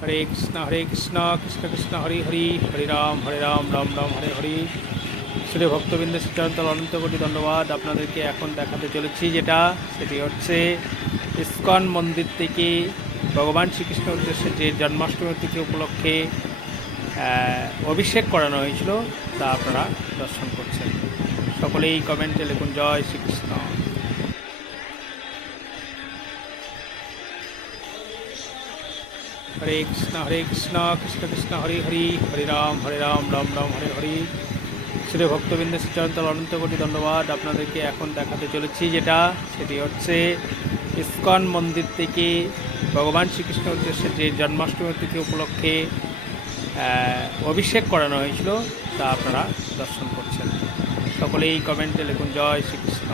হরে কৃষ্ণ হরে কৃষ্ণ কৃষ্ণ কৃষ্ণ, হরি হরি, হরে রাম হরে রাম রাম রাম, হরে হরি। শ্রী ভক্তবৃন্দ শ্রীচরন্তল অনন্ত কোটি ধন্যবাদ। আপনাদেরকে এখন দেখাতে চলেছি যেটা, সেটি হচ্ছে ইস্কন মন্দির থেকে ভগবান শ্রীকৃষ্ণের উদ্দেশ্যে যে জন্মাষ্টমী তিথি উপলক্ষে অভিষেক করানো হয়েছিল, তা আপনারা দর্শন করছেন। সকলেই কমেন্টে লিখুন, জয় শ্রীকৃষ্ণ। হরে কৃষ্ণ হরে কৃষ্ণ কৃষ্ণ কৃষ্ণ, হরি হরি, হরে রাম হরে রাম রাম রাম, হরে হরি। শ্রী ভক্তবৃন্দ শ্রীচরন্তল অনন্ত কোটি ধন্যবাদ। আপনাদেরকে এখন দেখাতে চলেছি যেটা, সেটি হচ্ছে ইস্কন মন্দির থেকে ভগবান শ্রীকৃষ্ণের উদ্দেশ্যে যে জন্মাষ্টমী তিথি উপলক্ষে অভিষেক করানো হয়েছিল, তা আপনারা দর্শন করছেন। সকলেই কমেন্টে লিখুন, জয় শ্রীকৃষ্ণ।